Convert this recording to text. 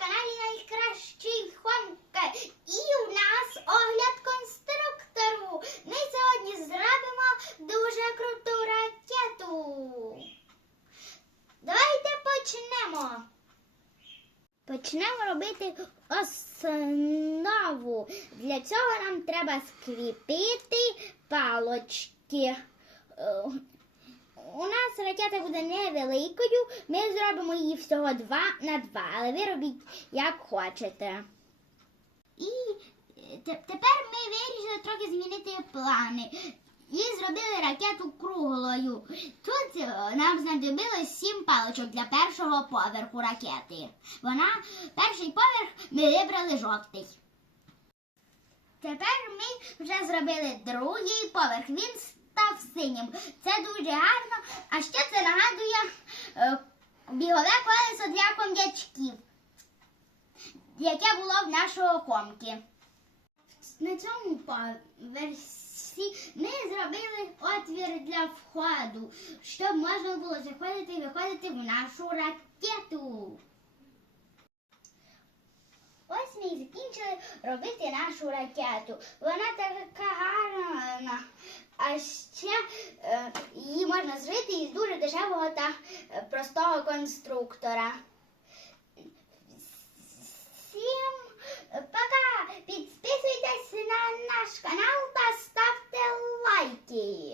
каналі найкращий Хомка. І у нас огляд конструктору. Ми сьогодні зробимо дуже круту ракету. Давайте почнемо. Почнемо робити основу. Для цього нам треба скріпити палочки. У нас ракета буде невеликою, ми зробимо її всього 2 на 2, але ви робіть як хочете. І е, тепер ми вирішили трохи змінити плани. І зробили ракету круглою. Тут е, нам знадобилось сім паличок для першого поверху ракети. Вона перший поверх ми вибрали жовтий. Тепер ми вже зробили другий поверх. Він став синім. Це дуже гарно. А ще це нагадує е, бігове колесо для ком'ячків, яке було в нашого комки. На цьому поверсі ми зробили отвір для входу, щоб можна було заходити і виходити в нашу ракету. Ось ми і закінчили робити нашу ракету. Вона така гарна. А ще е, її можна зробити із дуже дешевого та е, простого конструктора. Всім пока! Підписуйтесь на наш канал та ставте лайки.